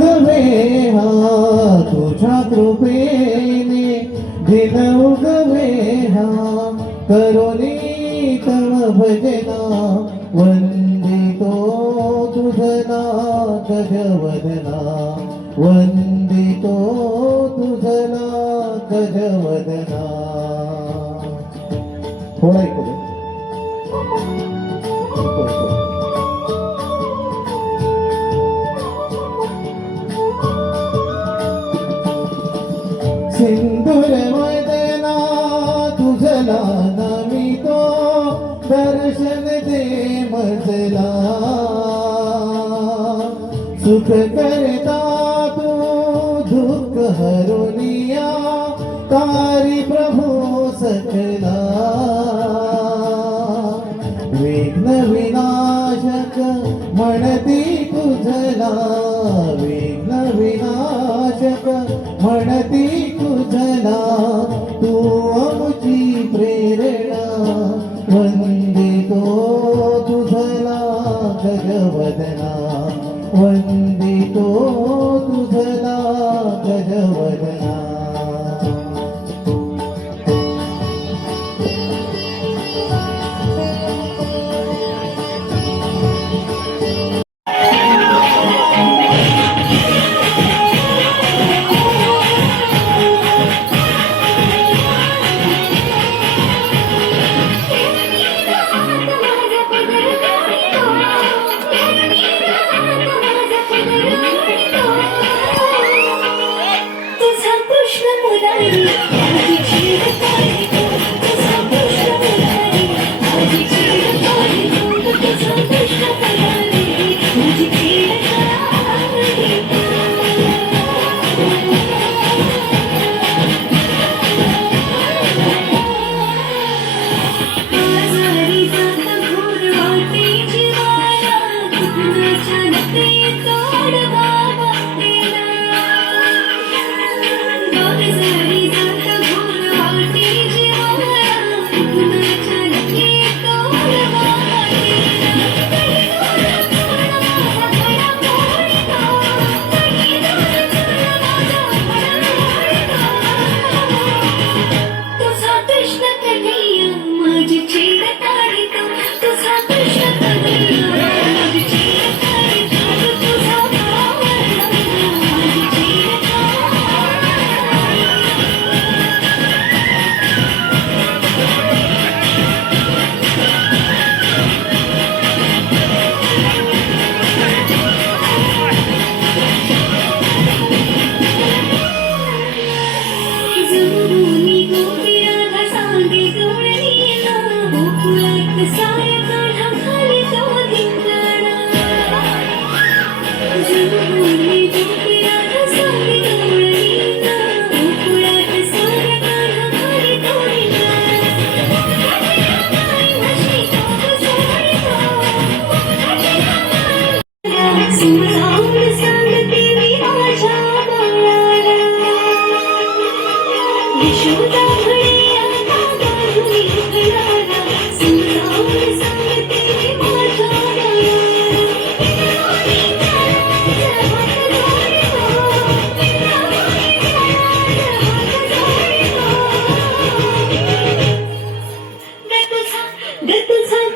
उगवे हा तुझ्या कृपेने दिन उगवे हा करुणी तव भजना वंदितो तुझना गजवदना वंदितो तुझना गजवदना. थोडा ऐकू दे. सिंदूर वदना तुझला नमितो दर्शन दे मजला सुख करता तू दुःख हरुनिया तारी प्रभू सकला विघ्न विनाशक म्हणती तुझला विघ्न विनाशक म्हणती तुझला तू आमची प्रेरणा वंदितो तुझला गजवदना वंदितो तुझला गजवदना.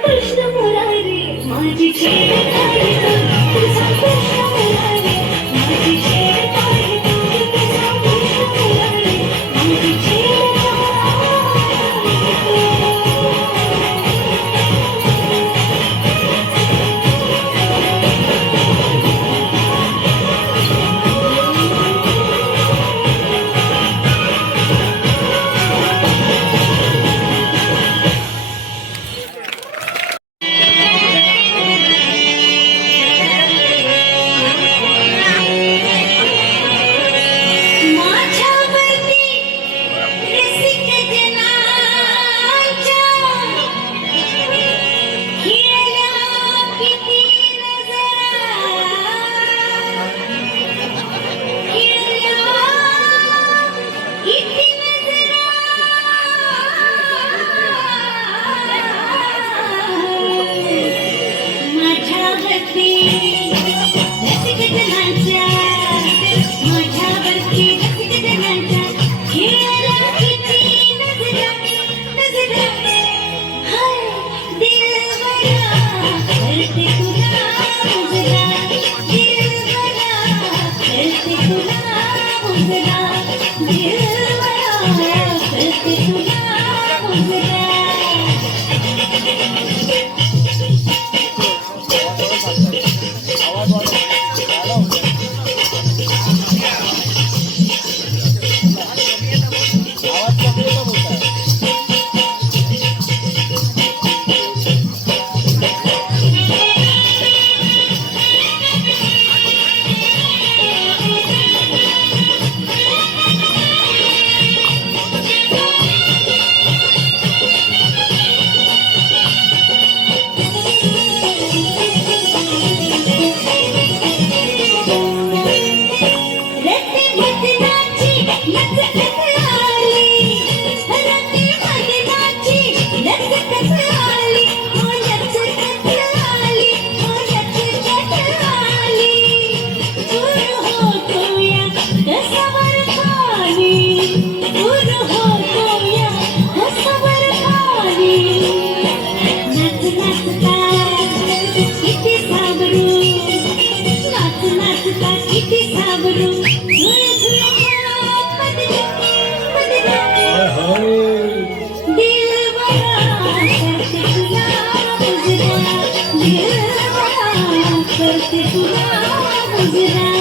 कृष्ण मुरारी माझी नाच नाचता किती सावरू झुळ झुळ पदरी दिलबरा करते तुला मुजरा दिलबरा करते तुला मुजरा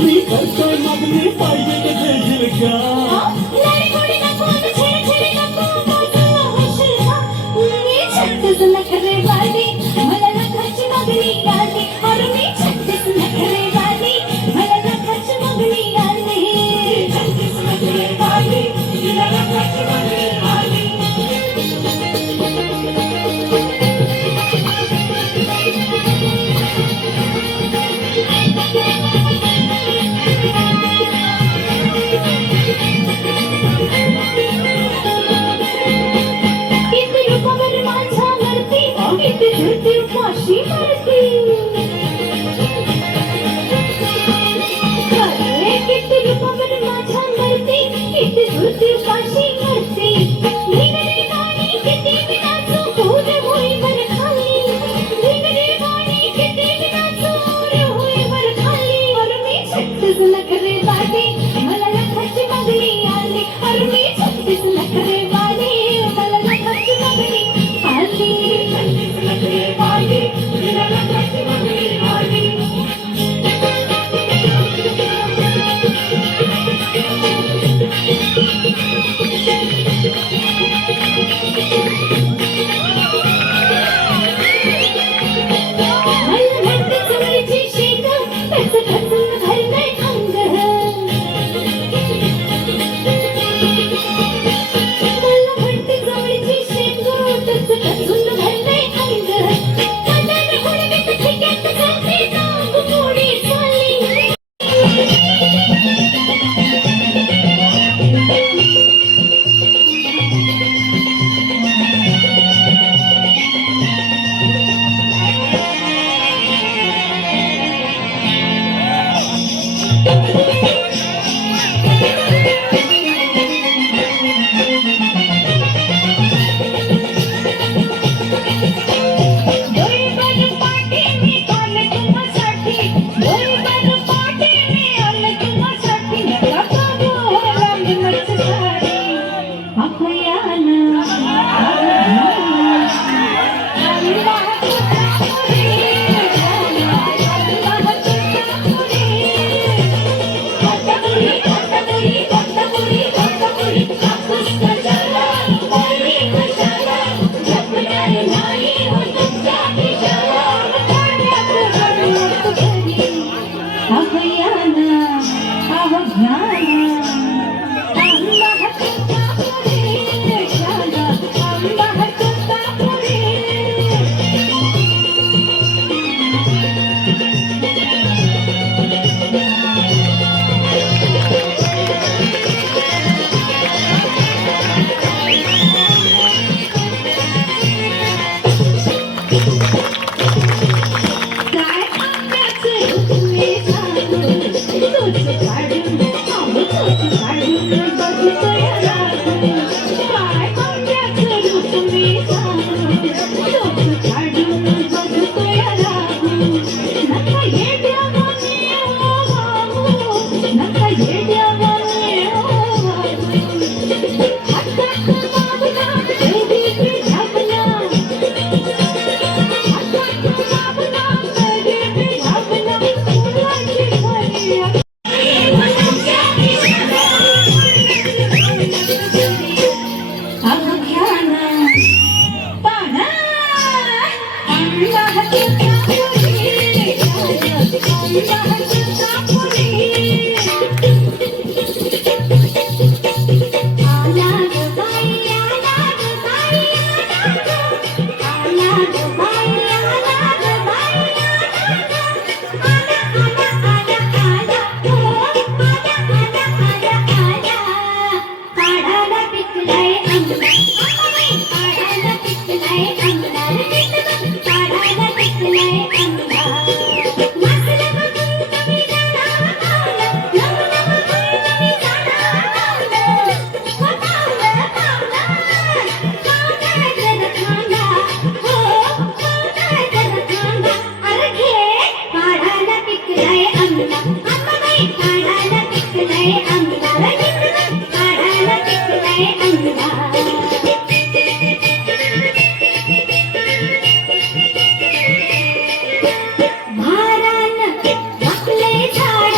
मी करतोय मागणी पाहिजे ते देशील का लाडी गोडी नको आणि छेडछाडी नको, बाजूला होशील का? मी छत्तीस नखरेवाली, मला लाखाची मागणी आली. अरे मी छत्तीस नखरेवाली, मला लाखाची मागणी आली. छत्तीस नखरेवाली, तिला लाखाची मागणी आली. किती रूपावर माझ्या मरती, किती झुरती उपाशी मरती. अरे किती रूपावर माझ्या मरती, किती झुरती उपाशी मरती. भिंगरी गाणी किती मी नाचू, पूर होईवर खाली. भिंगरी गाणी किती मी नाचू, पूर होईवर खाली. अरे मी छत्तीस नखरेवाली, मला लाखाची मागणी आली. अरे मी छत्तीस नखरेवाली, मला लाखाची मागणी आली. छत्तीस नखरेवाली, तिला लाखाची मागणी आली. मला म्हणते चवळीची शेंग, त्याचं खचून भरलंय अंग. मला म्हणते चवळीची शेंग, त्याचं खचून भरलंय अंग. हाताने गुडघ्यात ठिक्यात घालते, नाक मोडी चालली. गोरीबाई पाटी मी आले तुम्हासाठी, गोरीबाई पाटी मी आले तुम्हासाठी. नका काढू रांगणच साडी, अभयाना काय आंब्याचं तुम्ही सांगू, तोच काढून आम्ही तोच काढून बघतोय राहू. काय आंब्याचं तुम्ही सांगू, तोच काढून बघतोय राहू. नका येड्यावानी हो वाहू, नका येड्यावानी हो वाहू. हातात बाबला, देवी झापला. भारान वाकले झाड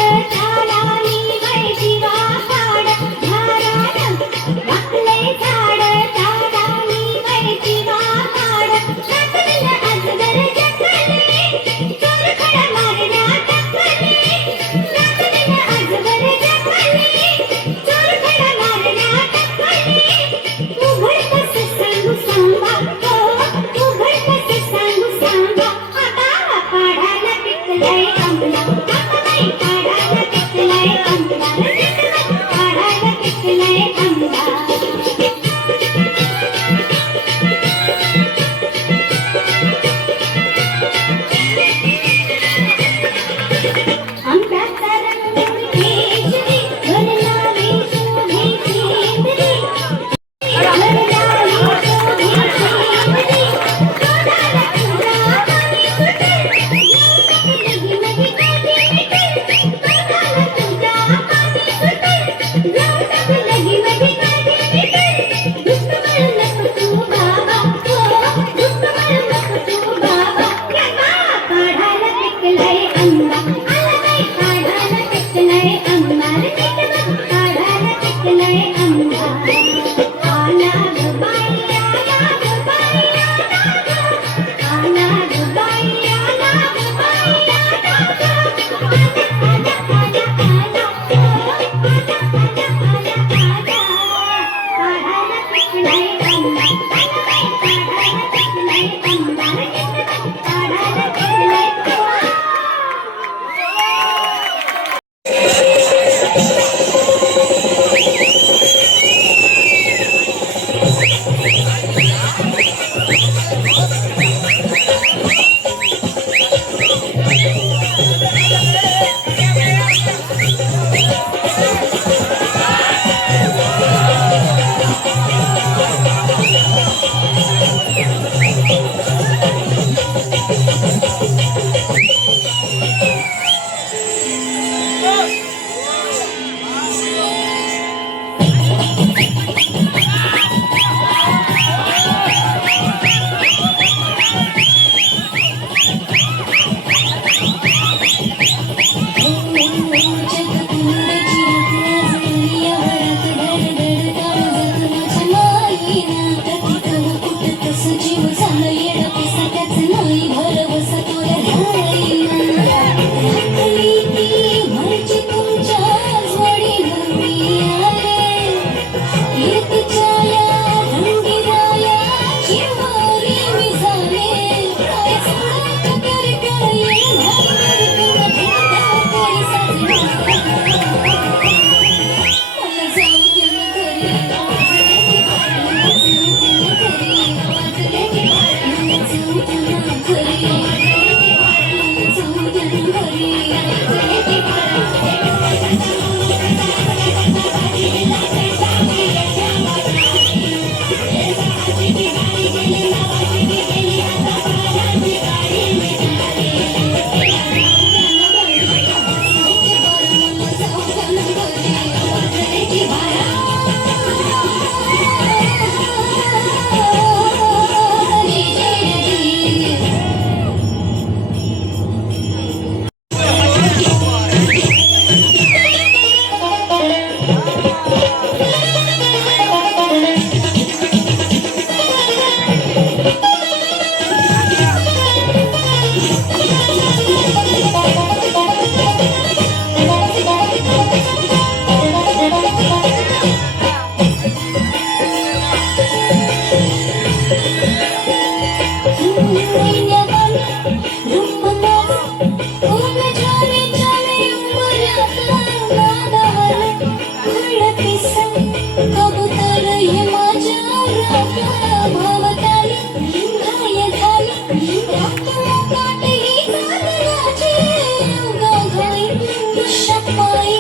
माई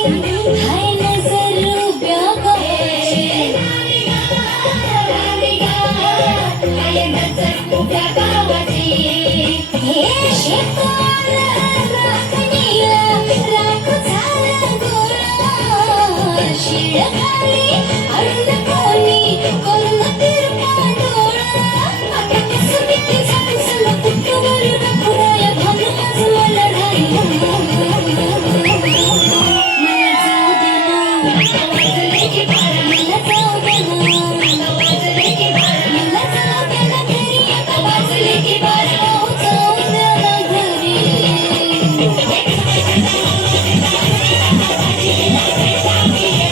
हाय नजर उभ्या गावाची हे शेताला राखणीला राख झाला गोळा शिळखाली अडून कोणी करून तिरपा डोळा आता कसं किती झालं कुठवर नकुराया घालून मला राहिला मला जाऊ दे ना वाजले की बारा मला जाऊ दे ना वाजले की बारा मला जाऊ दे ना घरी आता वाजले की बारा जाऊ दे ना घरी वाजले की बारा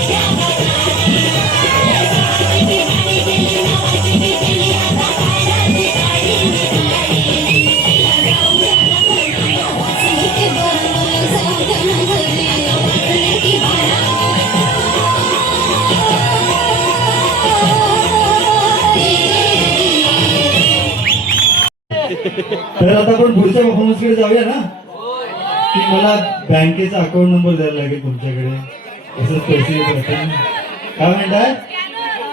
मला जाऊ दे ना घरी वाजले की तर आता आपण पुढच्या परफॉर्मन्स कडे जाऊया ना की मला बँकेचा अकाउंट नंबर द्यायला लागेल तुमच्याकडे तसंच पैसे येत असतील. काय म्हणताय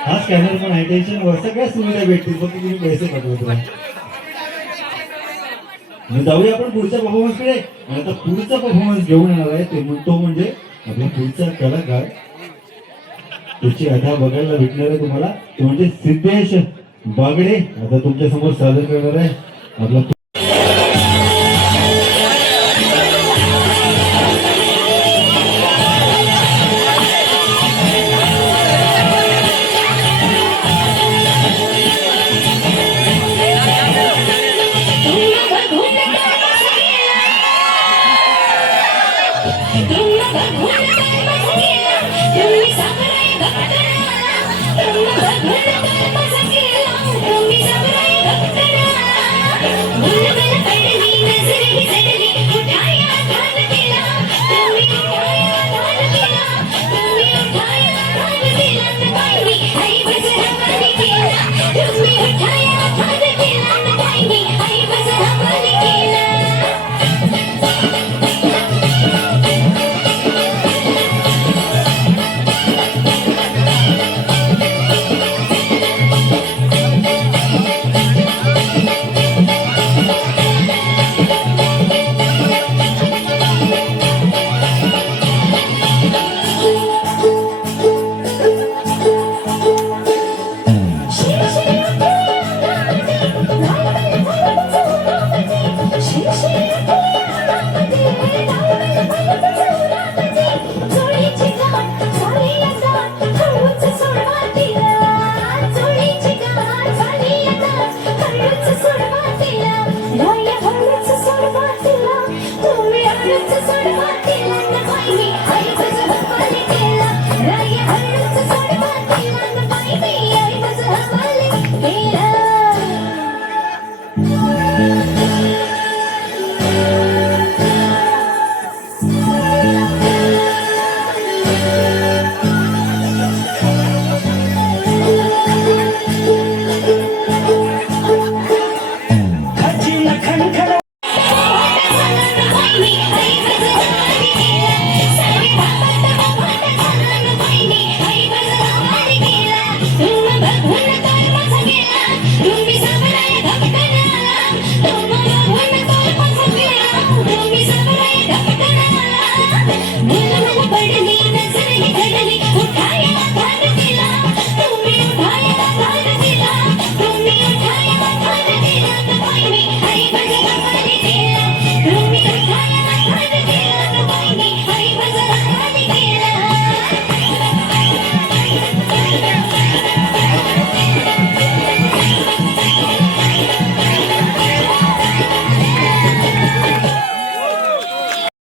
हा स्कॅनर पण आहे टेन्शन सगळ्या सुविधा भेटतील फक्त तुम्ही पैसे पाठवत राहा. मग जाऊया आपण पुढच्या परफॉर्मन्स कडे. आणि आता पुढचा परफॉर्मन्स घेऊन येणार आहे तो म्हणजे आपला पुढचा कलाकार त्याची अदा बघायला भेटणार आहे तुम्हाला तो म्हणजे सिद्धेश बागडे आता तुमच्या समोर सादर करणार आहे आपला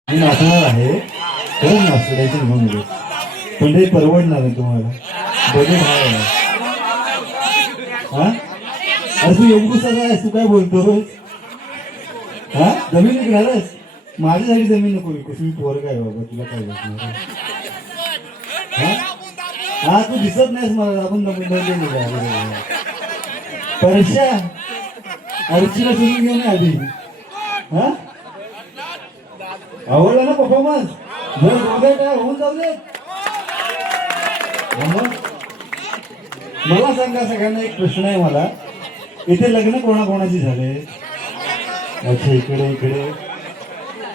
नाचणार आहे खरंच नाचण्याची म्हणून पण ते परवडणार आहे तुम्हाला बजेट आहे हा अरे तू एवढूसा आहेस तू काय बोलतोस हा जमीन विकणारच माझ्यासाठी जमीन नको विकूस मी पोर काय बाबा तुला काय भेटणार हा तू दिसत नाहीस मला आपण परीक्षा अर्चीला सोडून घेऊन आधी हा आवडला ना परफॉर्मन्स जर जाऊ दे काय होऊन जाऊ दे. मग मला सांगा सगळ्यांना एक प्रश्न आहे मला, इथे लग्न कोणाकोणाची झाले? अच्छा इकडे इकडे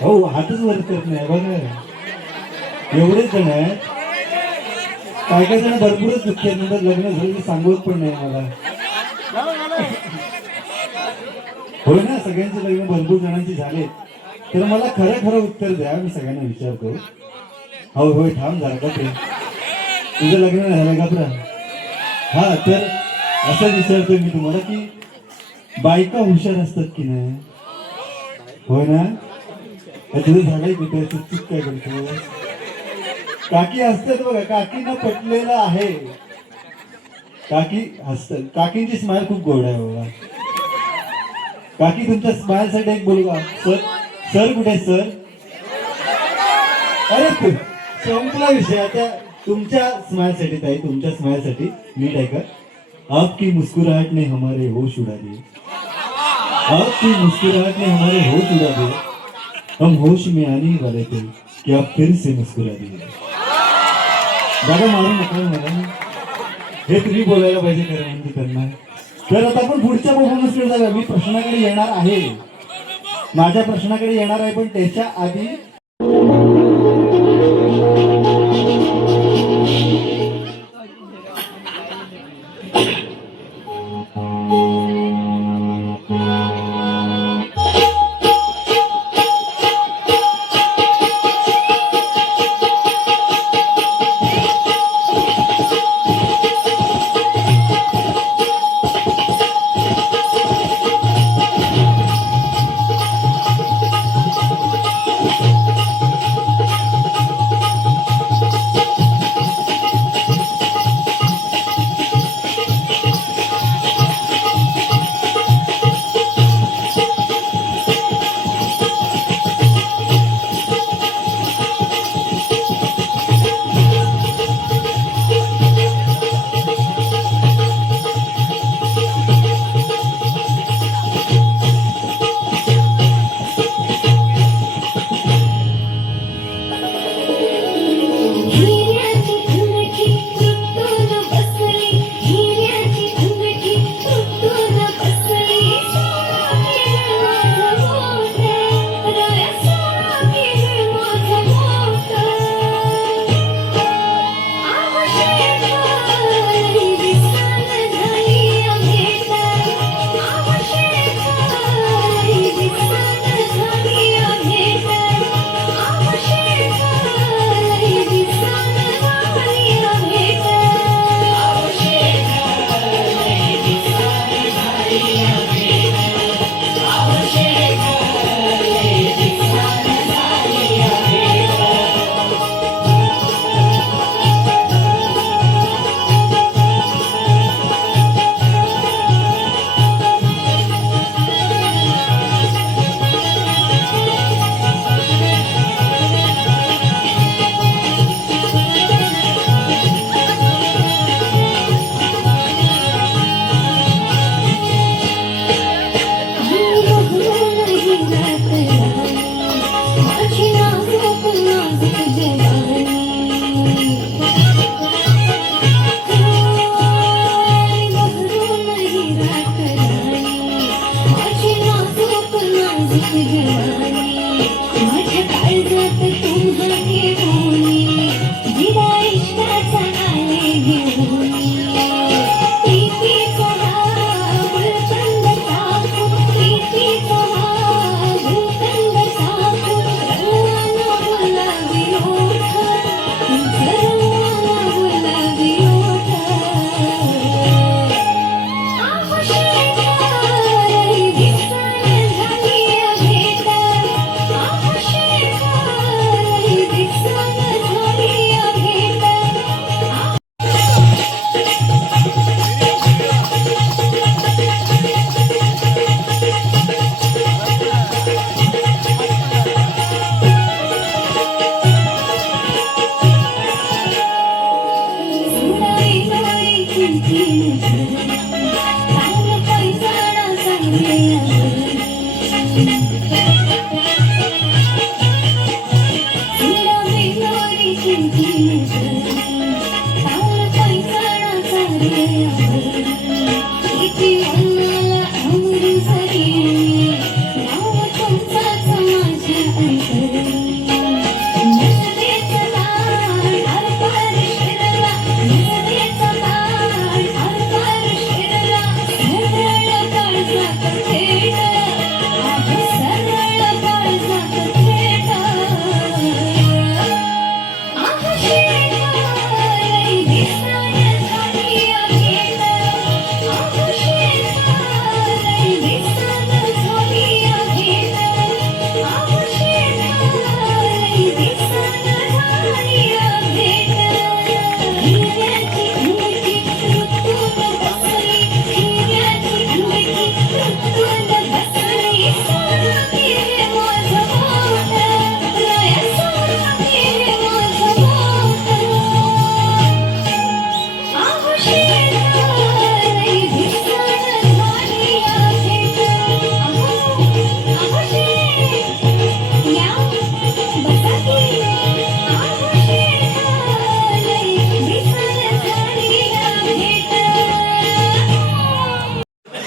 हो हातच वर करत नाही बघा, एवढेच जण आहेत. काय काय जण भरपूरच दुःखी आहेत, नंतर लग्न झालं की सांगत पण नाही मला. होय ना, सगळ्यांचे लग्न भरपूर जणांचे झाले. तर मला खरं खरं उत्तर द्या, मी सगळ्यांना विचारतो. हो होय थांब जरा का तुझं लग्न नाही झालं का? हा तर असं विचारतोय मी तुम्हाला की बायका हुशार असतात की नाही? होय ना, तुझं झालंय कुठे चुक काय करतो? काकी हसतात बघा, काकींना पटलेलं आहे. काकी हसतात, काकींची स्माइल खूप गोड आहे बघा. काकी तुमच्या स्माइल साठी एक बोलू का? सर सर कुठे आहे सर? अरे संपला विषय. आता तुमच्या स्माइल साठी ताई, तुमच्या स्माइल साठी नीट आहे का? आपकी मुस्कुराहट ने हमारे होश उड़ा दिए, आपकी मुस्कुराहट ने हमारे होश उड़ा दिए, हम होश में आने वाले थे कि आप फिर से मुस्कुरा दिए. दादा मारू नका मला, हे तुम्ही बोलायला पाहिजे खरं म्हणजे त्यांना. तर आता आपण पुढच्या परफॉर्मन्सकडे जाऊया. मी प्रश्नाकडे येणार आहे, माझ्या प्रश्नाकडे येणार आहे, पण त्याच्या आधी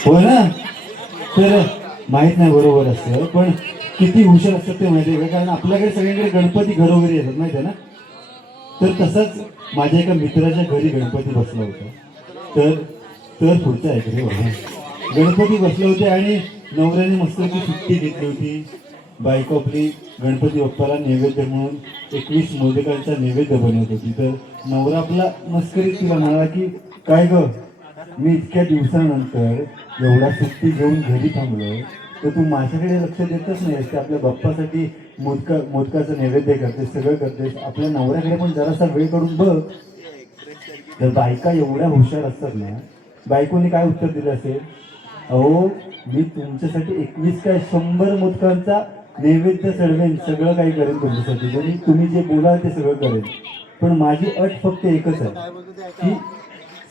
हो ना. तर माहित नाही बरोबर असतं, पण किती हुशार असतात ते माहिती आहे का? कारण आपल्याकडे सगळीकडे गणपती घरोघरी येतात माहिती आहे ना. तर तसंच माझ्या एका मित्राच्या घरी गणपती बसला होता. तर पुढचं ऐकले बघा. गणपती बसले होते आणि नवऱ्याने मस्तपैकी सुट्टी घेतली होती. बायको आपली गणपती बाप्पाला नैवेद्य म्हणून 21 मोदकांचा नैवेद्य बनवत होती. तर नवरा आपला मस्करीत तिला म्हणाला की काय ग, मी इतक्या दिवसानंतर एवढा सुट्टी घेऊन घरी थांबलोय, तर तू माझ्याकडे लक्ष देतच नाहीस की आपल्या बाप्पासाठी मोदकाचं नैवेद्य करतेस, सगळं करतेस. आपल्या नवऱ्याकडे पण जरासा वेळ काढून बघ. तर बायका एवढ्या हुशार असतात ना. बायकोने काय उत्तर दिलं असेल, अहो मी तुमच्यासाठी 21 काय 100 मोदकांचा नैवेद्य चढवेन, सगळं काही करेन तुमच्यासाठी, म्हणजे तुम्ही जे बोलाल ते सगळं करेन, पण माझी अट फक्त एकच आहे की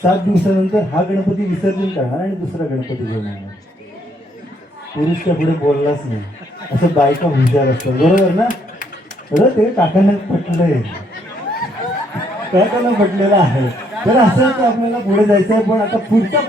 7 दिवसानंतर हा गणपती विसर्जन करणार आणि दुसरा गणपती घेऊन येणार. पुरुषच्या पुढे बोललाच नाही. असं बायका हुशार असतात, बरोबर ना. बरं, ते काकांना पटलंय, काकांना पटलेलं आहे. तर असंच आपल्याला पुढे जायचं आहे. पण आता पुढचा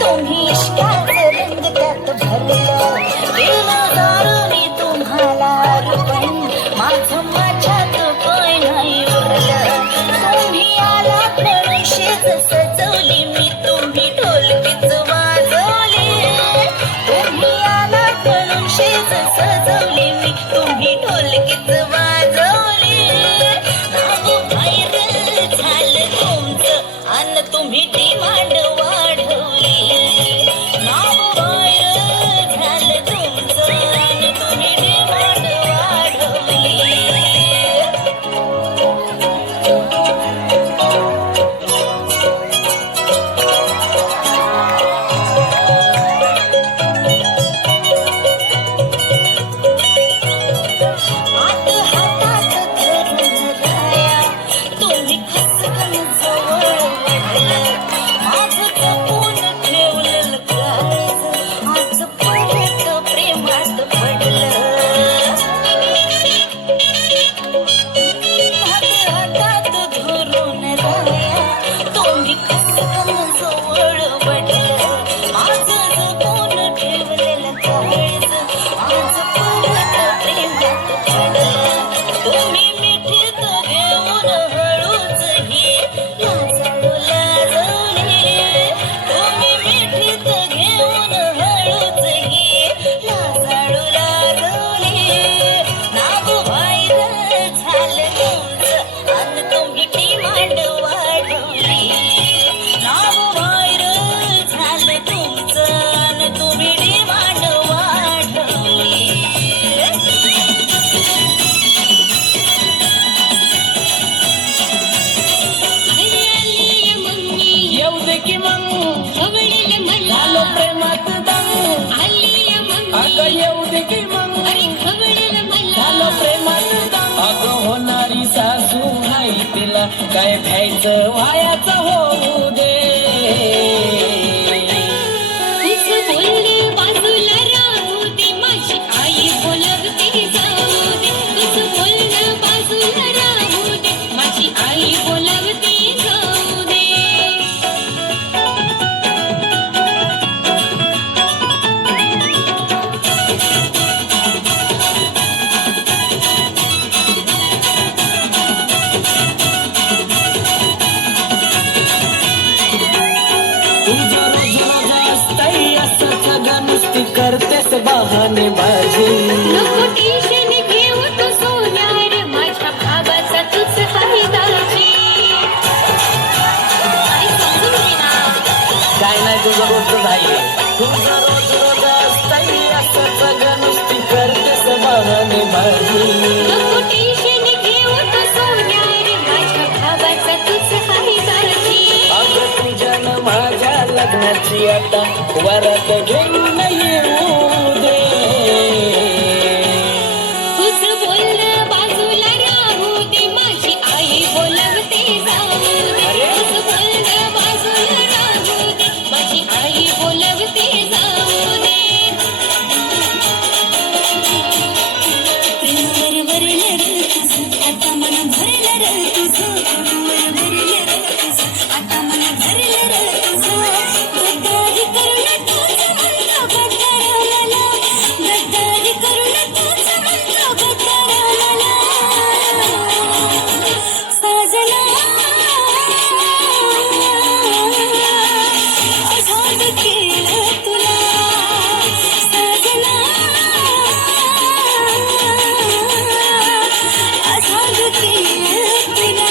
तुम्ही काय घ्यायचं वायाचं होऊ दे. तुझं बोलणं बाजूला राहू दे, माझी आई बोलवते जाऊ दे. तुझं बोलणं बाजूला राहू दे, माझी आई बोलवते जाऊ दे. तुझं रोज रोज असतंय असं सगळं नुसती करतेस बहाने बाजी. नको टेन्शन घेऊ तू सोन्यार, माझ्या भावाचा तूच आहे दाजी. आई समजून घे ना. काय नाही तुझं रोजच आहे. तुझं रोज रोज असतंय असं सगळं नुसती करतेस बहाने बाजी. नको टेन्शन घेऊ तू सोन्यार, माझ्या भावाचा तूच आहे दाजी. अगं तुझ्यानं माझ्या लग्नाची आता वरात घेऊन येऊ दे. तुझं बोलणं बाजूला राहू दे, माझी आई बोलवते जाऊ दे. तुझं बोलणं बाजूला राहू दे, माझी आई बोलवते जाऊ दे. प्रेमावर भरलं रे तुझं, आता मन भरलं रे तुझं. प्रेमावर भरलं रे तुझं, आता मन भरलं रे तुझं. गद्दारी करून तुझं म्हणलं गद्दाराला, गद्दारी करून तुझं म्हणलं गद्दाराला. साजना आझाद केलं तुला, साजना आझाद केलं तुला.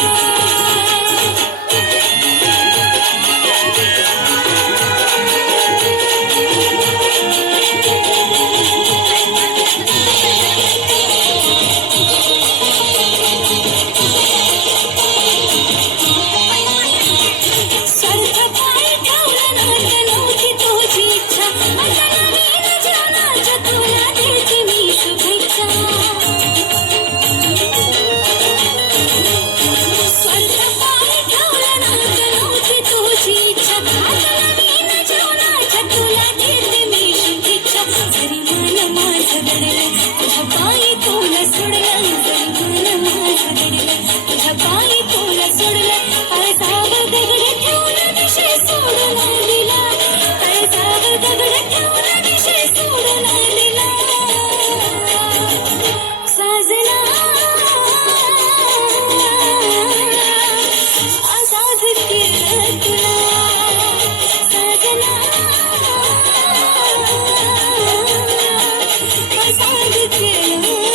स्वार्थ काय ठेवलं नाही, नव्हती तुझी इच्छा. आता नवीन जीवनाच्या तुला देते मी शुभेच्छा. स्वार्थ काय ठेवलं नाही, नव्हती तुझी इच्छा. आता नवीन जीवनाच्या तुला देते मी शुभेच्छा. जरी मन माझं दडलं, तुझ्या पायी तुला सोडलं. जरी मन माझं दडलं, तुझ्या पायी तुला सोडलं. काळजावर दगड ठेवून विषय सोडून दिला, काळजावर दगड ठेवून विषय सोडून दिला. साजना आझाद केलं तुला, साजना आझाद केलं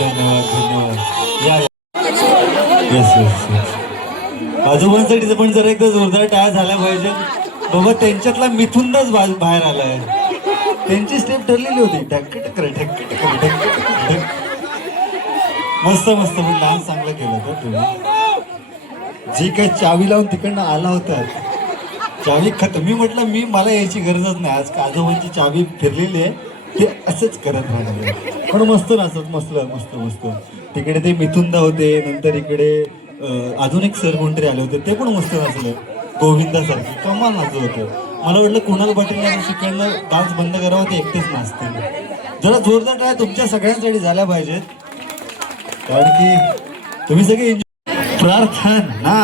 धन्यवाद या येस येस येस आजोबांसाठी पण जरा एकदा जोरदार टाळ्या झाल्या पाहिजे बाबा. त्यांच्यातला मिथुनदाच बाहेर आलाय. त्यांची स्टेप ठरलेली होती ढक्क टक्कर ढक्क टक्कर ढक्क टक्कर. मस्त मस्त पण डान्स चांगलं केलं तर तुम्ही. जी काही चावी लावून तिकडनं आला होता चावी खतम. मी म्हटलं मला यायची गरजच नाही. आज आजोबांची चावी फिरलेली आहे ते असंच करत राहणार. पण मस्त नाचत मस्त मस्त मस्त. तिकडे ते मिथुनदा होते. नंतर इकडे अजून एक सर कोणतरी आले होते ते पण मस्त नाचले. गोविंदासारखे कमाल नाचत होते. मला वाटलं कुणाल पाटील शिकायला डान्स बंद करावा ते एकटेच नाचतील. जरा जोरदार काय तुमच्या सगळ्यांसाठी झाल्या पाहिजेत कारण की तुम्ही सगळे प्रार्थना.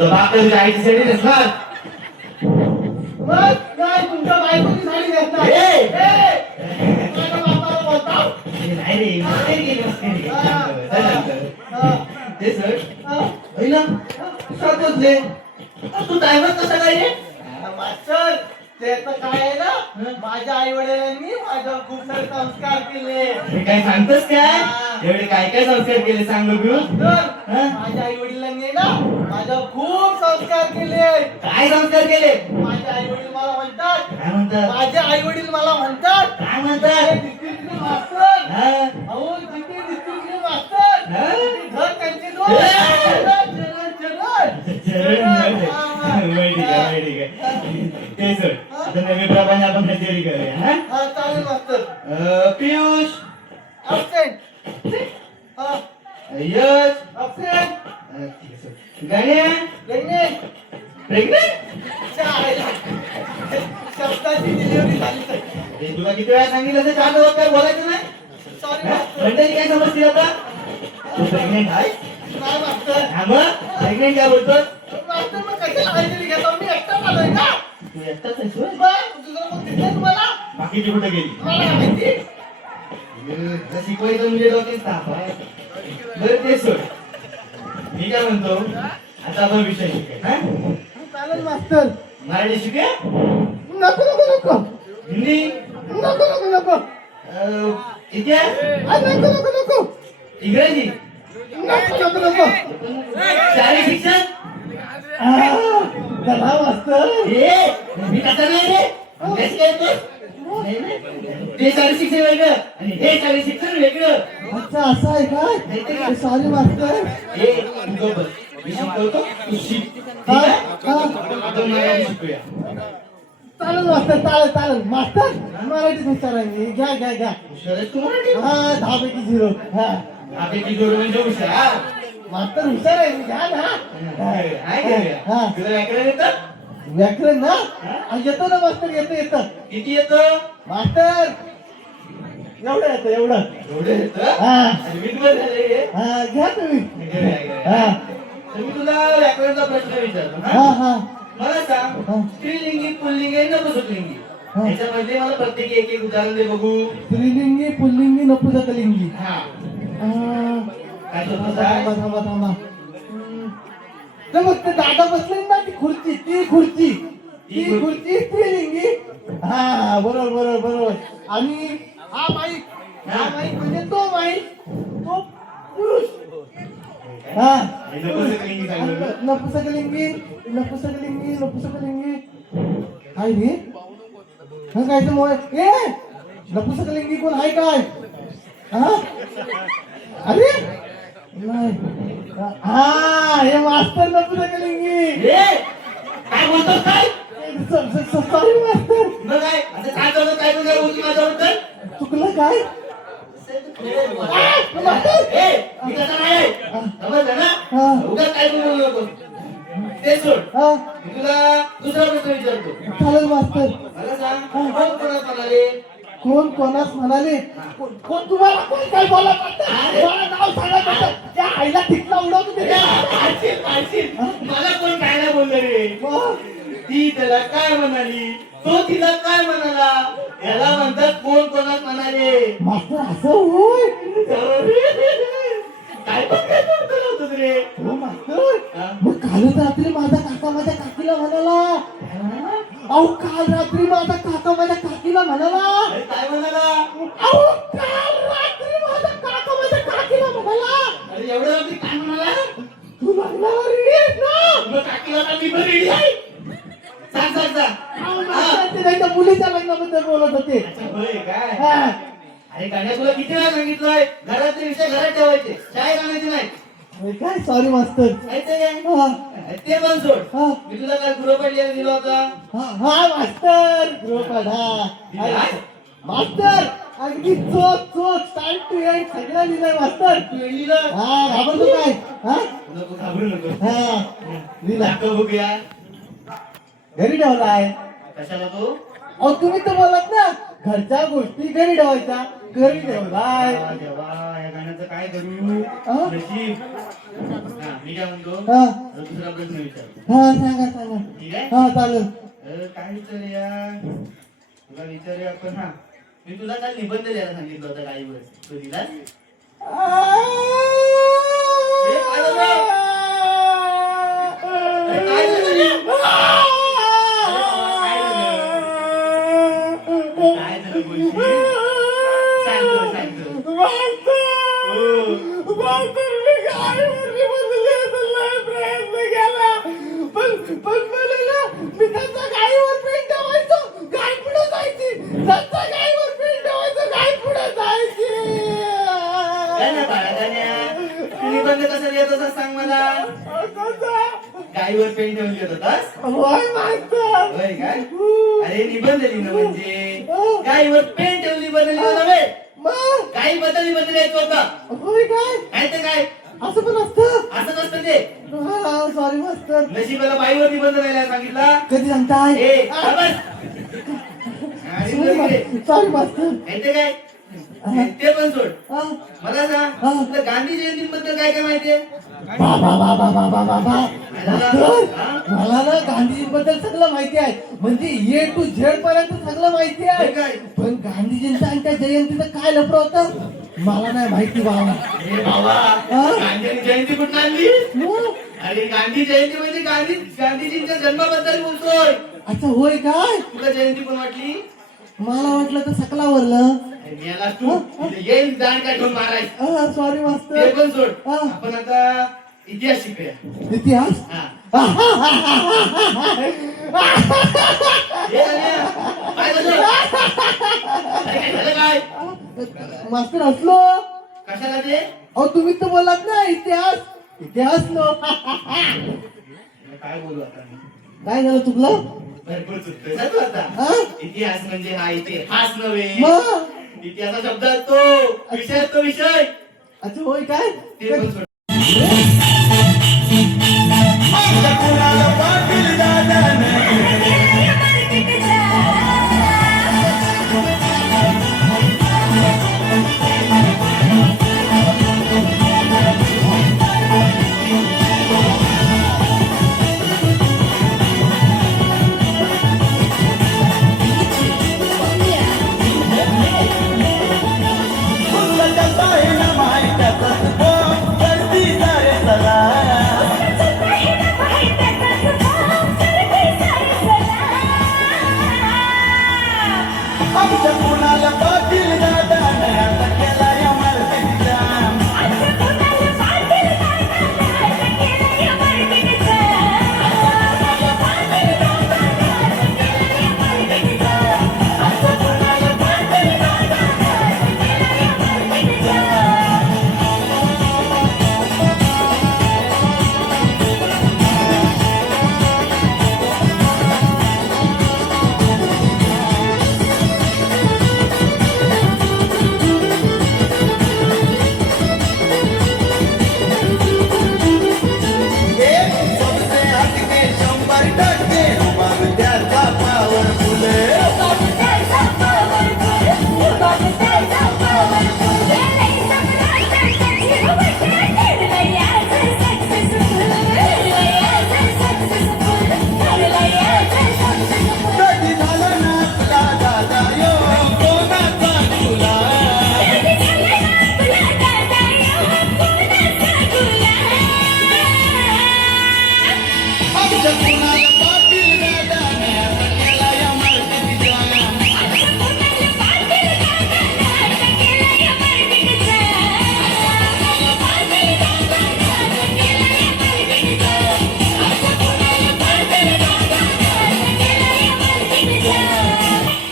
बापाची आईची साडी नेसणार नाही तुमच्या बायकोची साडी नेसणार नाही रे सात वाजले. तू टायमर कसा काय रे? मास्तर त्याचं काय आहे ना, माझ्या आई वडिलांनी माझ्यावर खूप सारे संस्कार केले. हे काय सांगतोस काय? एवढे काय काय संस्कार केले सांग बघू. माझ्या आई वडिलांनी ना माझ्यावर खूप संस्कार केले. काय संस्कार केले? माझे आई वडील मला म्हणतात, काय म्हणतात? माझे आई वडील मला म्हणतात, काय म्हणतात? डिस्ट्रिक्ट मास्तर, हा? अहो जिथे डिस्ट्रिक्ट मास्तर, हा? तिथे घर त्यांचे दोन. चरण, चरण, चरण. माहिती आहे. ते सोड. आता नवीप्रमाणे आपण कचेरी करूया. हा? हा चालेल मास्तर. पियुष, Absent. हा यश, absent. गाण्या, Pregnant. प्रेग्नेंट. शब्दाची डिलिव्हरी झाली तर. तुला किती वेळा सांगितलं तर चार दिवस काय बोलायचं नाही? सॉरी मास्तर. मंडळी काय समजते आता? तू प्रेग्नेंट आहे? नाही मास्तर. हा मग? प्रेग्नेंट काय बोलतोस? मास्तर मग कशाला काहीतरी घेतो, मी एकटा आलोय का? तू एकटाच आहेस होय? मग तुझं मग दिसतंय तुम्हाला? बाकीची कुठे गेली? मला काय माहिती? तुला शिकवायचं म्हणजे डोक्यात ताप आहे. बरं ते सोड. मी काय म्हणतो, आता आपण विषय शिकूया. हा? चालेल मास्तर. मराठी शिकूया? नको नको नको हिंदी? नको नको नको इतिहास? नको नको नको इंग्रजी? नको नको नको. शालेय शिक्षण? चला मास्तर. मी कसा नाही रे? अभ्यास काय येतो? ते शालेय शिक्षण वेगळं आणि हे शालेय शिक्षण वेगळं. अच्छा असं आहे काय? सॉरी मास्तर. हे तू गप्प बस. मी शिकवतो, तू शिक. ठीक आहे? आपण मराठी शिकूया. चालेल मास्तर, चालेल चालेल मास्तर. मराठीत हुशार आहे मी. घ्या घ्या घ्या. हुशार आहेस तू मराठी? हा 10 पैकी 0. हा आपली जोड म्हणजे हुशार. मास्तर हुशार आहे मी. घ्या ना. आहे का? हा. तुला व्याकरण येतं? व्याकरण ना येतं ना मास्तर. येतं येतं किती येतं? मास्तर. एवढं येतं एवढं. एवढं येतं? हा आणि मी तुला झालंय हे? हा घ्या तुम्ही. हा. तर मी तुला व्याकरणाचा प्रश्न विचारतो. हा हा? हा मला सांग, हा. स्त्रीलिंगी, पुल्लिंगी, नपुसकलिंगी हा. याच्यामध्ये मला प्रत्येकी एक एक उदाहरण दे बघू. स्त्रीलिंगी पुल्लिंगी नपुसकलिंगी. हा. काय थांबा शोधत आहे? थांबा थांबा थांबा. तर मग ते दादा बसले ना, ती खुर्ची ती खुर्ची ती खुर्ची स्त्रीलिंगी. हा बरोबर बरोबर बरोबर. आणि हा माईक म्हणजे तो माईक, तो पुरुष. हा हे नपुसकलिंगी सांगितलं. नपुसकलिंगी नपुसकलिंगी नपुसकलिंगी. काय रे? हा काय तर मोबाईल. ए नपुसकलिंगी कोण आहे काय? हा अरे नाही. हा हे मास्तर नपुसकलिंगी. हे? काय बोलतोस काय? सॉरी मास्तर. मग काय? असं काय चाललं? काय बोलतोय माझ्याबद्दल? चुकलं काय? मास्तर. हे, मी तसा नाही. समजलं ना? हा. उगाच काय बोलू नको. ते सोड. हा मी तुला दुसरा प्रश्न विचारतो. चालेल मास्तर. मला सांग, कोण कोणाला म्हणाले? कोण कोणास म्हणाले? कोण तुम्हाला कोण काय बोला मला नाव सांगा त्याचं. त्या आईला तिथला उडवतो ते. मला कोण काय नाही बोललं रे. ती त्याला काय म्हणाली, तो तिला काय म्हणाला, याला म्हणतात कोण कोणाला म्हणाले. मास्तर असं होय. काय पण काय बोलतो होतोस रे. हो मास्तर. मग कालच रात्री माझा काका माझ्या काकीला म्हणाला. अहो काल रात्री माझा काका माझ्या काकीला म्हणाला. अरे काय म्हणाला? अहो काल रात्री माझा काका माझ्या काकीला म्हणाला. अरे एवढं रात्री काय म्हणाला? तू लग्नाला रेडी आहेस ना? मग काकीला का मी पण रेडी आहे? सांग सांग सांग. अहो मास्तर ते नाही तर मुलीच्या लग्नाबद्दल बोलत होते. होय काय? हा. अरे गाण्या तुला किती वेळा सांगितलंय, घरातले विषय घरात ठेवायचे, शाळेत आणायचे नाही. होय काय? सॉरी मास्तर. माहितीये काय? हा ते पण सोड. हा मी तुला काय गृहपाठ लिहायला दिला होता? हा मास्तर. गृहपाठ हा मास्तर. अगदी चोच चोच टाइम टू एंड सगळं लिहिलंय मास्तर. तू लिहिलं? हा घाबरतो काय? हा नको घाबरू नको. हा लिहिला. दाखव बघूया. घरी ठेवलाय. कशाला तो? अहो तुम्ही तर बोलत ना, घरच्या गोष्टी घरी ठेवायच्या. घरी ठेवलाय. देवा, या गाण्याचं काय करू? हा? नशीब. हा, मी काय म्हणतो, हा दुसरा प्रश्न विचार. हा सांगा सांगा. ठीक आहे? हा चालेल. काय विचारूया तुला, विचारूया आपण. हा, मी तुला काल निबंध लिहायला सांगितलं होतं गाईवर, तो दिला? काय झालं? काय झालं रे? काय झालं बोलशील? सांग. पण मला ना मी त्यांचा गाईवर पेंट ठेवायचो, गाय पुढे जायची. त्यांचा गाईवर पेंट ठेवायचो, गाय पुढे जायची. निबंध कसं लिहित होतास सांग मला. गाईवर पेंट ठेवून लिहित होतास? होय मास्तर. होय काय? अरे निबंध लिहिणं म्हणजे गाईवर पेंट ठेवून निबंध लिहिणं नव्हे. काही बदल निबंध लिहायचं होतं. होय काय? काय ते काय? असं पण असतं. असं नसतं ते. सॉरी मास्तर. नशिबाला बाईवर निबंध लिहायला सांगितला. कधी सांगताय? सॉरी मास्तर. ते काय? ते पण सोड. मला सांग तुला गांधी जयंतीबद्दल काय काय माहितीये? मला ना गांधीजींबद्दल सगळं माहिती आहे, म्हणजे ए टू झेड पर्यंत सगळं माहिती आहे. पण गांधीजींचं आणि त्या जयंतीचं काय लफडं होतं मला नाही माहिती बाबा. गांधी जयंती कुठं आणली? अरे गांधी जयंती म्हणजे गांधीजींच्या जन्माबद्दल बोलतोय. अच्छा होय काय? तुला जयंती पण वाटली? मला वाटलं तर सकलावरलं. याला तू येईल दांड काय ठेवून मारायचं. सॉरी मास्तर. ते पण सोड. आपण आता इतिहास शिकूया. इतिहास? काय मास्तर हसलो कशाला ते? अहो तुम्ही तर बोललात ना इतिहास लो. काय बोलू आता? काय झालं चुकलं? भरपूर चुकतोय ना तू आता. इतिहास म्हणजे हा इतिहास नव्हे. इतिहासा शब्द तो विषय तो विषय. अच्छा होय काय? ते पण सोड.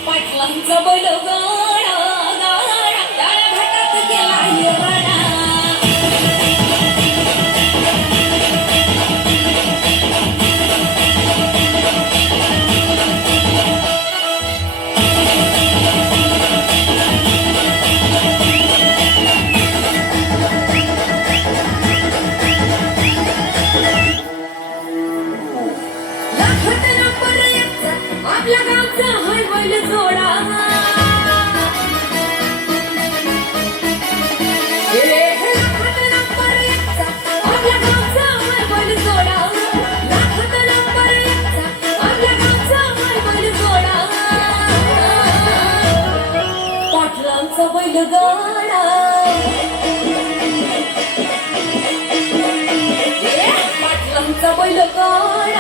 पाटलांचा बैल गाडा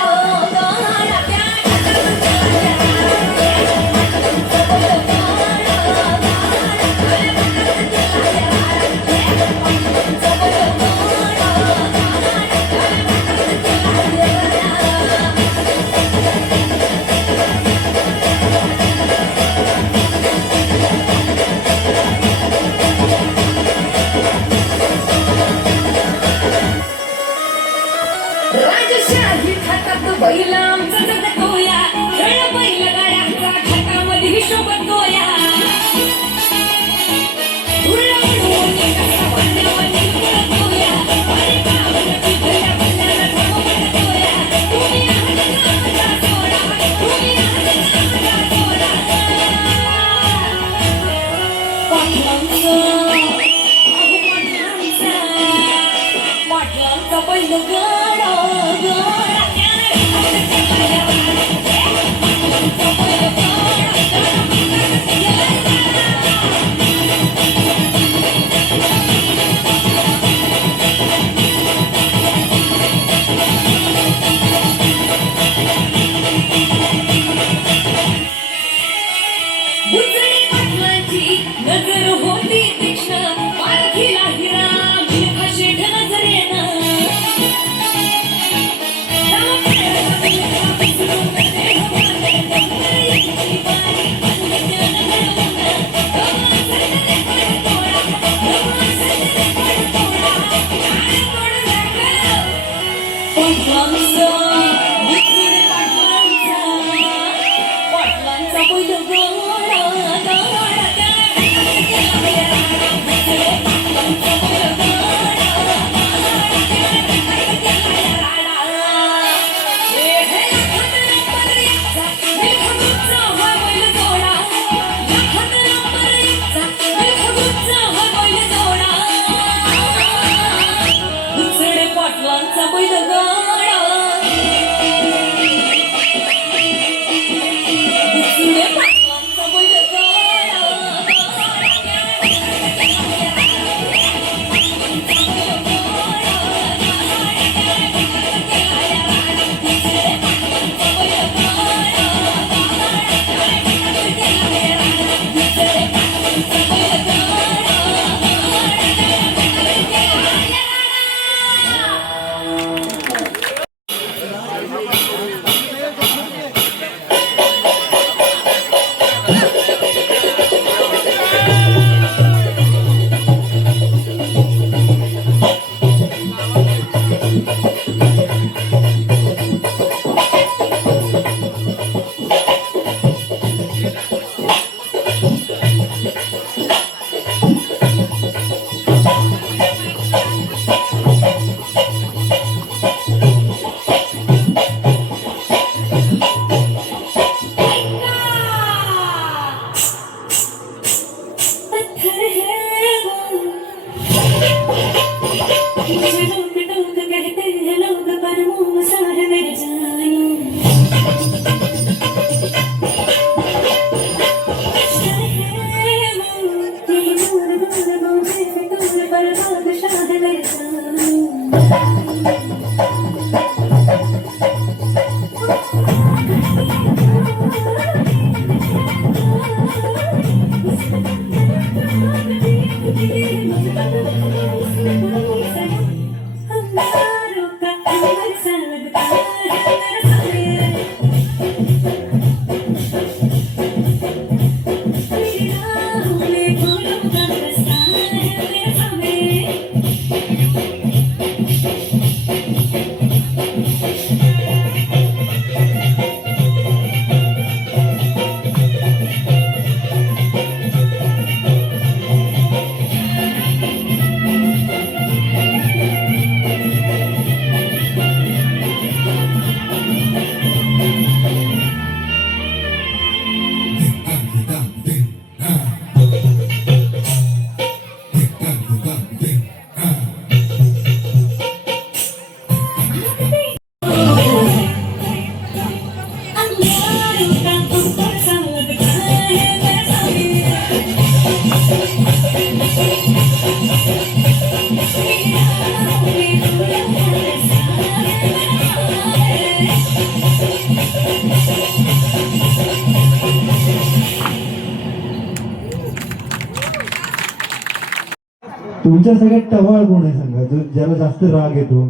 तुमच्या सगळ्यात टवाळ कोण आहे सांगा, जो ज्याला जास्त राग येतो?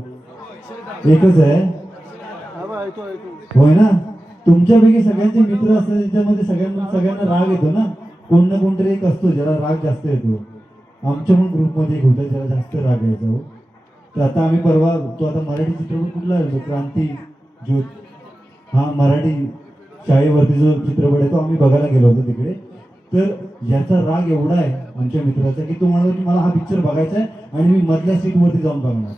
एकच आहे, होय ना? तुमच्यापैकी सगळ्यांचे मित्र असतात त्याच्यामध्ये सगळ्यांना राग येतो ना, कोण ना कोणतरी एक असतो ज्याला राग जास्त येतो. आमच्या पण ग्रुपमध्ये एक होता ज्याला जास्त राग यायचा हो. तर आता आम्ही परवा, तो आता मराठी चित्रपट कुठला आहे, क्रांती ज्योत, हा मराठी शाळेवरती जो चित्रपट आहे तो आम्ही बघायला गेलो होतो तिकडे. तर याचा राग एवढा आहे आमच्या मित्राचा की तो म्हणाला की मला हा पिक्चर बघायचा आहे आणि मी मधल्या सीटवरती जाऊन बघणार.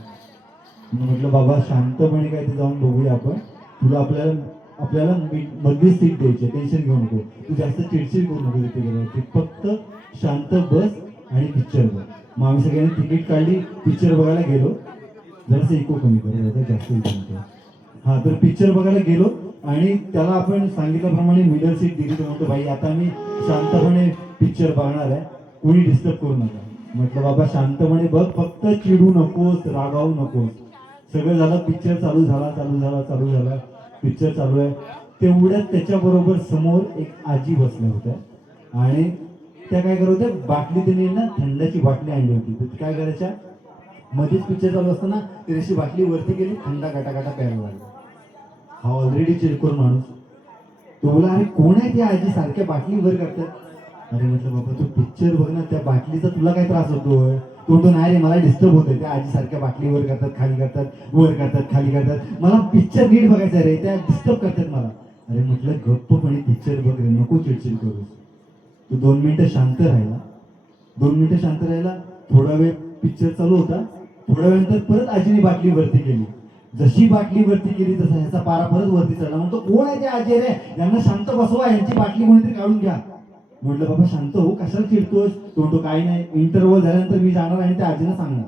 म्हटलं बाबा शांतपणे काय ते जाऊन बघूया आपण, तुला आपल्याला मधली सीट द्यायची, टेन्शन घेऊ नको, तू जास्त चिडचिड करू नको तिथे गेल्यावरती, फक्त शांत बस आणि पिक्चर बघ. मग आम्ही सगळ्यांनी तिकीट काढली, पिक्चर बघायला गेलो. जरासं इको कमी करू, जास्त इको. हा, तर पिक्चर बघायला गेलो आणि त्याला आपण सांगितल्याप्रमाणे मिडल सीट दिली. तो म्हणतो भाई आता मी शांतपणे पिक्चर बघणार आहे, कोणी डिस्टर्ब करू नका. म्हटलं बाबा शांतपणे बघ, फक्त चिडू नकोस, रागावू नकोस. सगळं झालं, पिक्चर चालू झाला, पिक्चर चालू आहे. तेवढ्यात त्याच्याबरोबर समोर एक आजी बसल्या होत्या आणि त्या काय करत होत्या, बाटली त्यांनी ना थंडाची बाटली आणली होती. तर काय करायच्या, मध्येच पिक्चर चालू असताना त्याची बाटली वरती गेली, थंडा गाटा प्यायला लागला. हा ऑलरेडी चिडकोर माणूस. तो बोला अरे कोण आहे त्या आजी सारख्या बाटली वर करतात. अरे म्हटलं बाबा तू पिक्चर बघ ना, त्या बाटलीचा तुला काय त्रास होतोय? तो नाही रे, मला डिस्टर्ब होतोय, त्या आजी सारख्या बाटली वर करतात, खाली करतात, वर करतात, खाली करतात, मला पिक्चर नीट बघायचा रे, त्या डिस्टर्ब करतात मला. अरे म्हटलं गप्पपणे पिक्चर बघ रे, नको चिडचिड करूस. तो 2 मिनिटं शांत राहिला. थोडा वेळ पिक्चर चालू होता. थोड्या वेळानंतर परत आजीने बाटली वरती केली. जशी बाटली वरती केली तसा ह्याचा पारा परत वरती चढला. म्हणतो कोण आहे ते आजी रे, यांना शांत बसवा, यांची बाटली कोणीतरी काढून घ्या. म्हटलं बाबा शांत हो, कशाला चिडतोस? तो काही नाही, इंटरव्हल झाल्यानंतर मी जाणार आणि त्या आजीला सांगणार.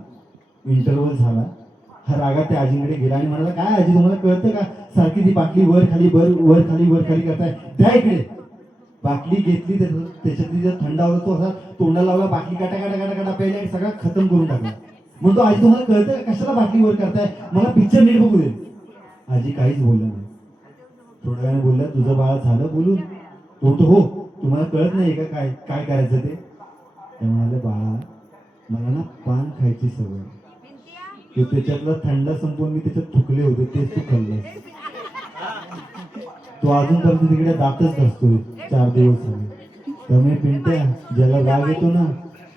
इंटरव्हल झाला, हा रागात त्या आजीकडे गेला आणि म्हणाला काय आजी तुम्हाला कळतं का, सारखी ती बाटली वर खाली करताय, त्या इकडे. बाटली घेतली, त्याच्यातली जर थंडा होता तो असा तोंडाला लावला, बाटली काटा प्यायला, सगळा खतम करून टाकला. म्हणतो आजी तुम्हाला कळतं का, कशाला बाटली वर करताय, मला पिक्चर नीट बघू दे. आजी काहीच बोलला नाही. थोड्या वेळाने बोलला तुझं बाळ झालं बोलून? तो हो, तुम्हाला कळत नाही का काय करायचं ते? त्या म्हणाले बाळा मला ना पान खायची सवय, तो त्याच्यातला थंडा संपवून मी त्याच्यात थुकले होते, तेच तू खाल्लं. तो अजूनपर्यंत तिकडे दातच घासतोय 4 दिवस झाले. त्यामुळे पिंट्या, ज्याला राग येतो ना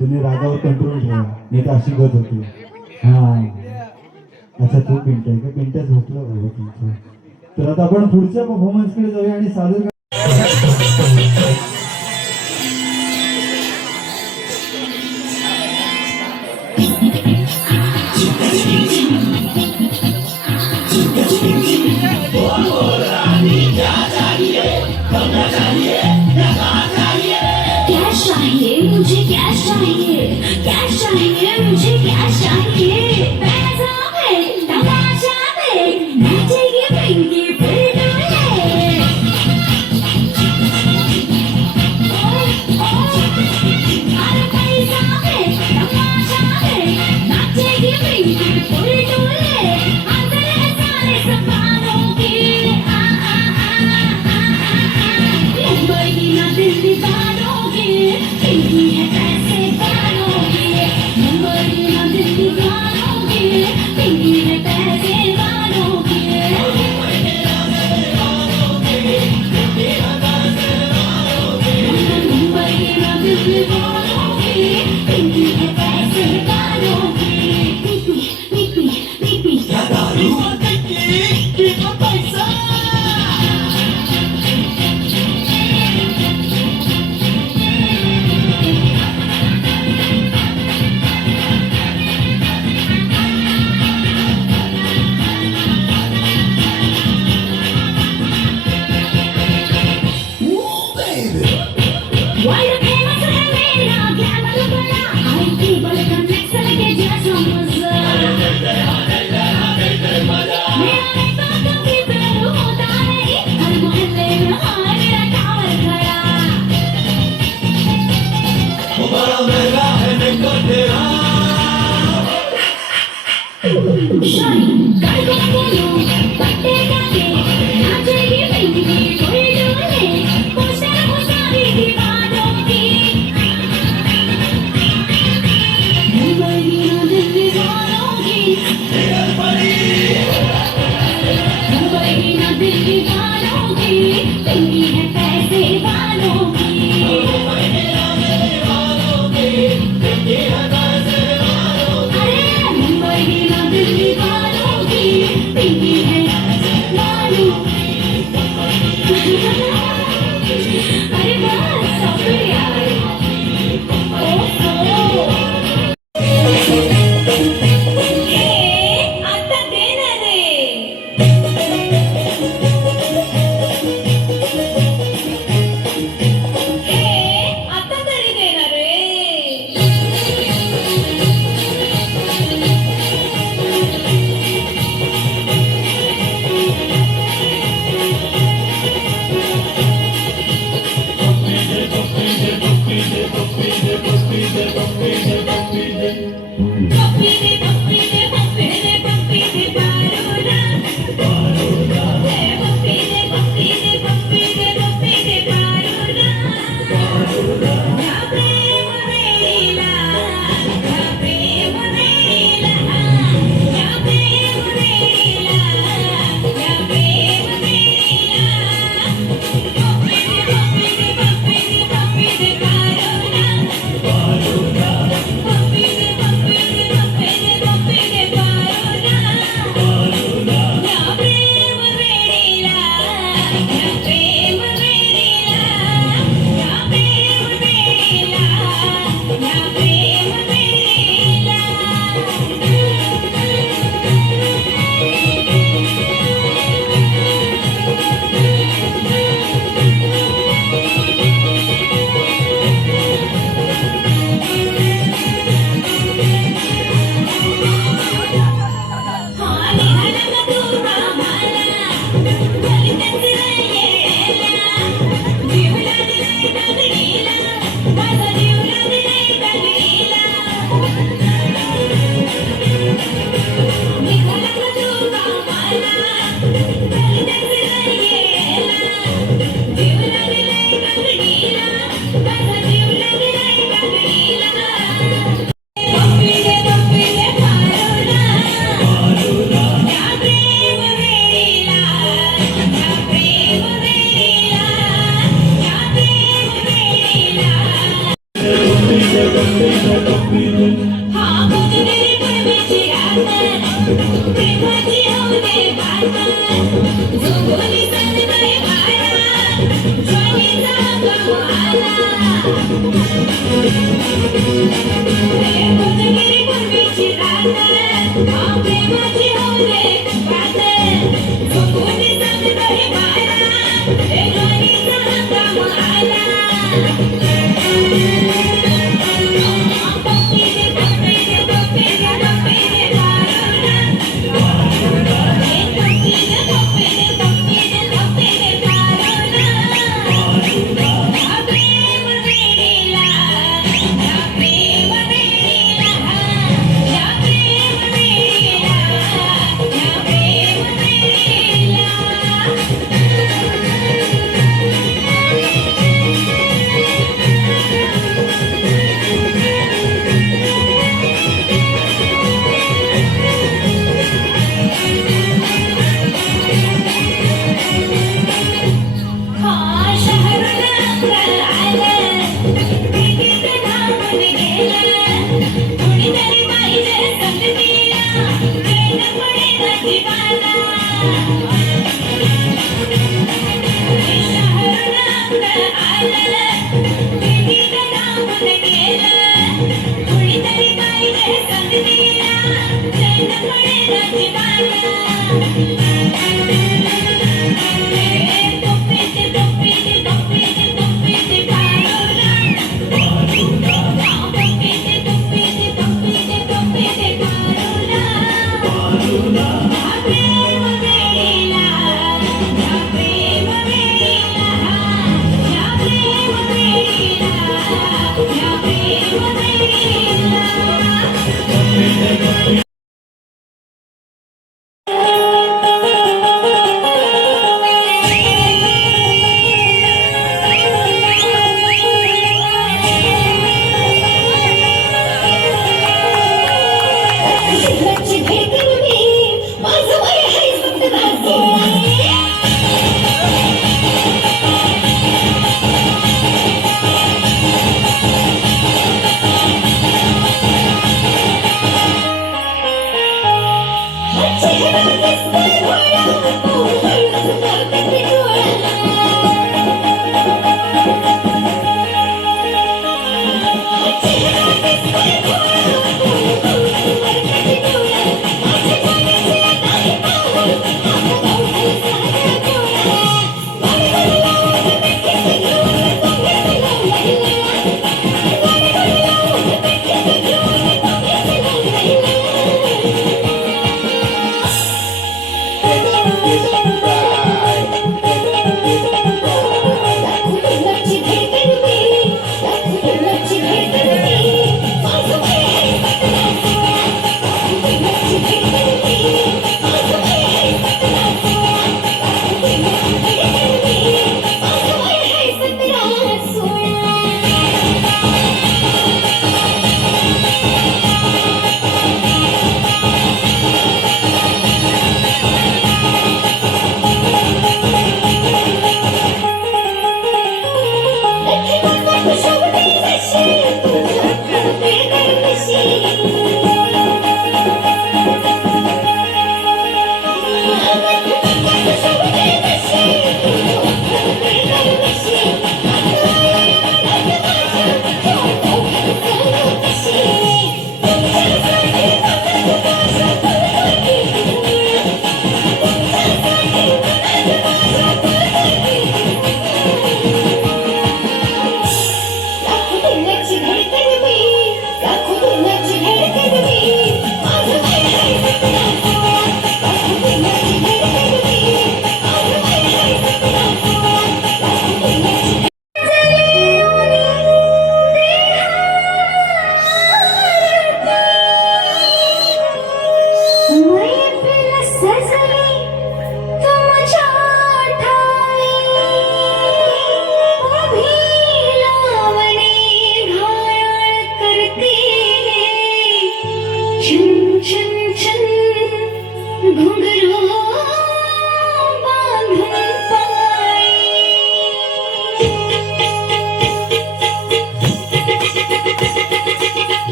तुम्ही रागावर कंट्रोल ठेवा, नाही तर अशी गत होती. हा अच्छा तू पिंट्या आहे का? पिंट्या झोपला बाबा तुमचं. तर आता आपण पुढच्या परफॉर्मन्स कडे जाऊया आणि सादर मुझे क्या चाहिए, पैसा दे, तमाशा दे, नाचेगी पिंकी फिर डोले. अरे बस सॉफ्टवेअर यार आता देणार आता तरी देणार पप्पी दे पप्पी दे पप्पी दे पप्पी दे पारोना पप्पी दे पप्पी दे पप्पी दे पप्पी दे पारोना या प्रेम वेडीला या प्रेम वेडीला या प्रेम वेडीला या प्रेम वेडीला पप्पी दे पप्पी दे पप्पी दे पप्पी दे पारोना पप्पी दे पप्पी दे पप्पी दे पप्पी दे पारोना या प्रेम वेडीला या प्रेम वेडीला या प्रेम वेडीला या प्रेम वेडीला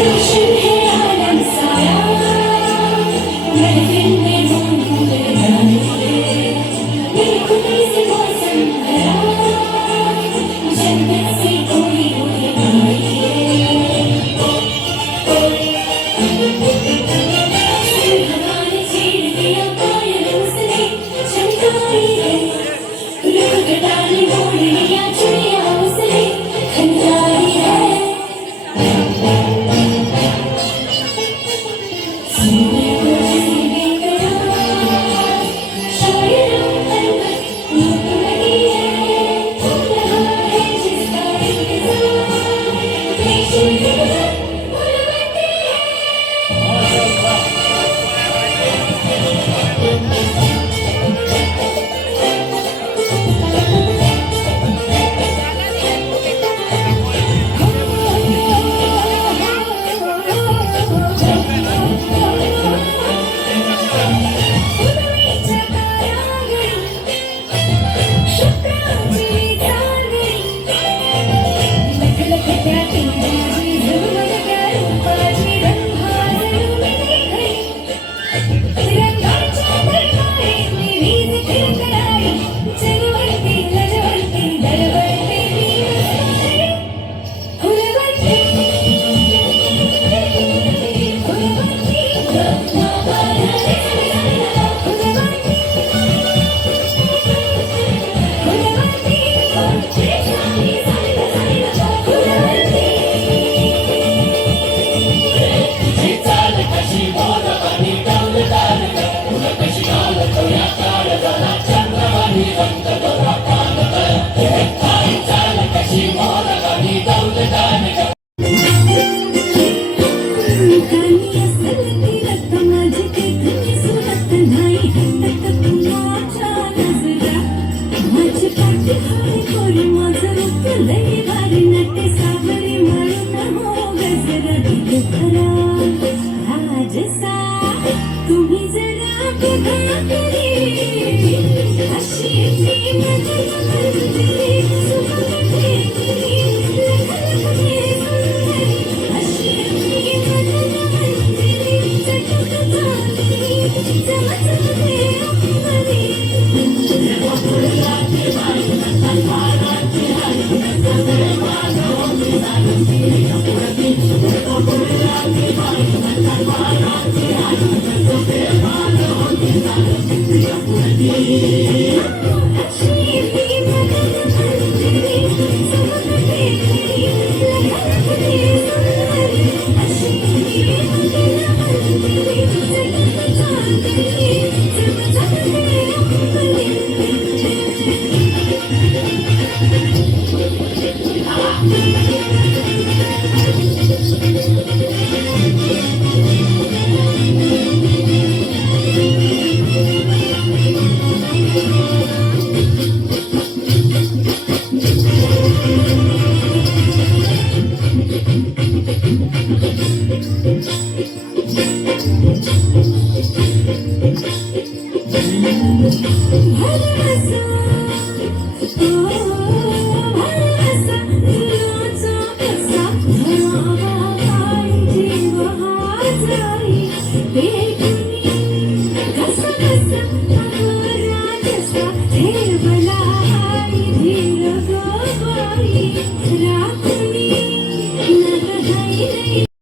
रोशन है आलम सारा महफिल में मौजूद है खुदी से मौसम भरा जन्नत से कोई मुझे हमारे छेड़ दिया पायल उसने चमकाई है रुख डाली मोड़ लिया चुड़िया उसने खनकाई है सुनने को जैसे बेकरार शायरों तलवत रूप लगी है लगा है जिसका इंतजार पेश गुजर भूल बैठी है तुम्ही जरा बघा तरी अशी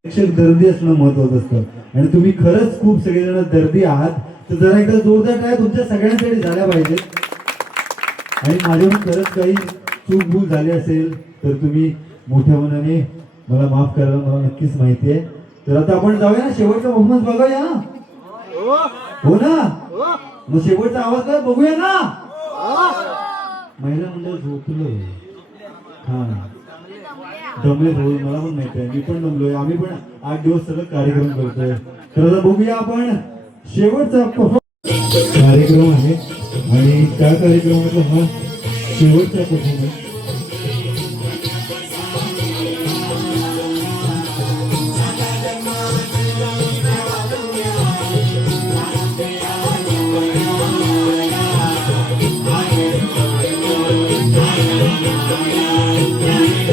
प्रेक्षक दर्दी असणं महत्वाचं असतं आणि तुम्ही खरंच खूप सगळेजण दर्दी आहात तर जरा एकदा जोरदार टाळ्या तुमच्या सगळ्यांसाठी झाल्या पाहिजे आणि माझ्याकडून खरंच काही चूक भूल झाली असेल तर तुम्ही मोठ्या मनाने मला माफ करायला मला नक्कीच माहिती आहे. तर आता आपण जाऊया ना शेवटचा परफॉर्मन्स बघूया हो ना मग शेवटचा आवाज काय बघूया ना. महिला मंडळ झोपलं हा दमले होईल मला पण माहिती आहे मी पण दमलोय आम्ही पण 8 दिवस सलग कार्यक्रम करतोय. तर आता बघूया आपण शेवटचा कार्यक्रम आहे आणि त्या कार्यक्रमाचा हा शेवटचा परफॉर्मन्स. Yeah.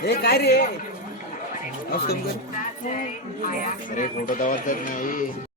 हे काय रे अरे फोटो दावायचा नाही